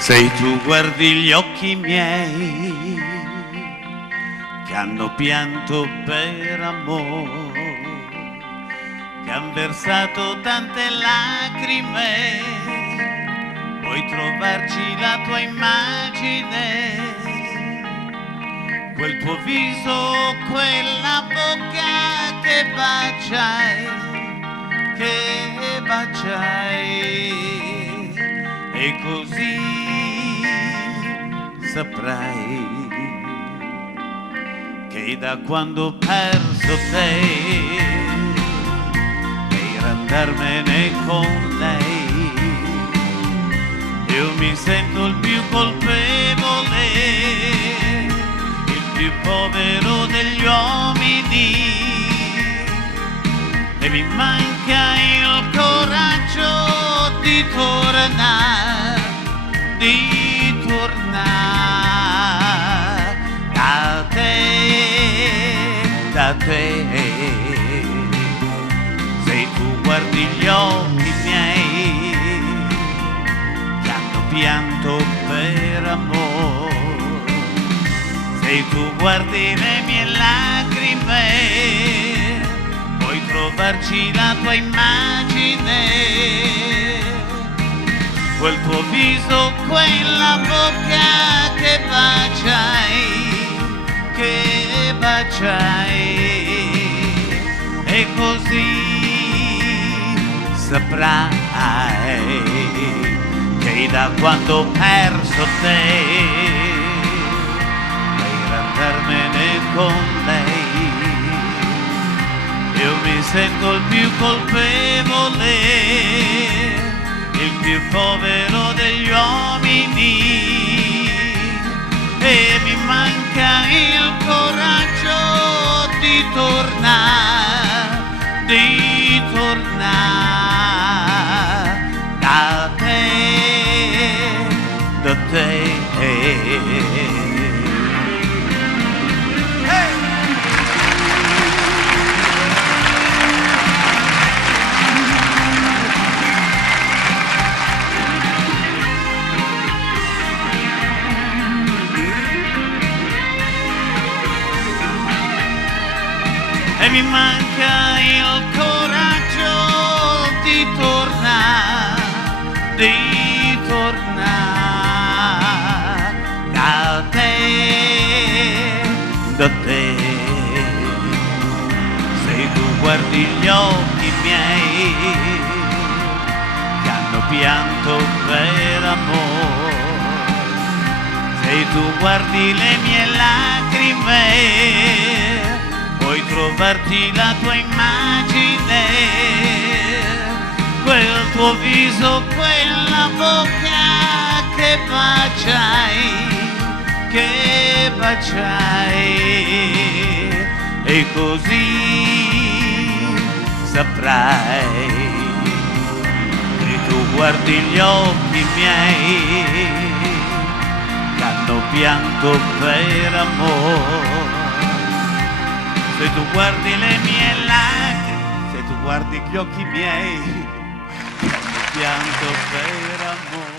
Se tu guardi gli occhi miei che hanno pianto per amore, che han versato tante lacrime, puoi trovarci la tua immagine, quel tuo viso, quella bocca che baciai, e così saprai che da quando ho perso te per andarmene con lei io mi sento il più colpevole, il più povero degli uomini, e mi manca il coraggio di tornare da te. Se tu guardi gli occhi miei che hanno pianto per amore, se tu guardi le mie lacrime, puoi trovarci la tua immagine, quel tuo viso, quella bocca che baciai, e così saprai che da quando ho perso te per andarmene con lei io mi sento il più colpevole, il più povero degli uomini, e mi manca il coraggio di tornare da te. E mi manca il coraggio di tornare da te. Se tu guardi gli occhi miei che hanno pianto per amore, se tu guardi le mie lacrime, puoi trovarti la tua immagine, quel tuo viso, quella bocca che baciai, e così saprai che tu guardi gli occhi miei che hanno pianto per amore. Se tu guardi le mie lacrime, se tu guardi gli occhi miei, che hanno pianto per amore.